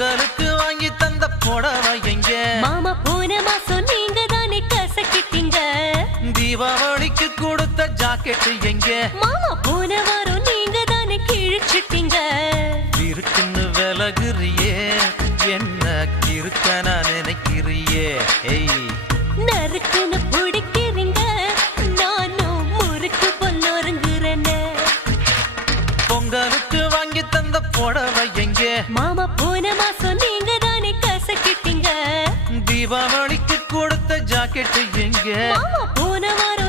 பொங்கலுக்கு வாங்கி தந்த புடவை எங்க மாமா போன மாசம் நீங்க தானே கசக்கிட்டீங்க தீபாவளிக்கு கொடுத்த ஜாக்கெட் எங்க மாமா போன வாரம் நீங்க தானே கிழிச்சிட்டீங்க இருக்குன்னு விலகுறியே என்ன கிறுக்க நான் நினைக்கிறியே ஏய் நறுக்குன்னு பிடிக்கிறீங்க நானும் முறுக்கு பொல்லொருங்குறேன்னு பொங்கலுக்கு வாங்கி தந்த புடவை எங்க மாமா போன மாசம் நீங்க தானே கசக்கிட்டீங்க தீபாவளிக்கு கொடுத்த ஜாக்கெட் எங்க மாமா போன வாரம்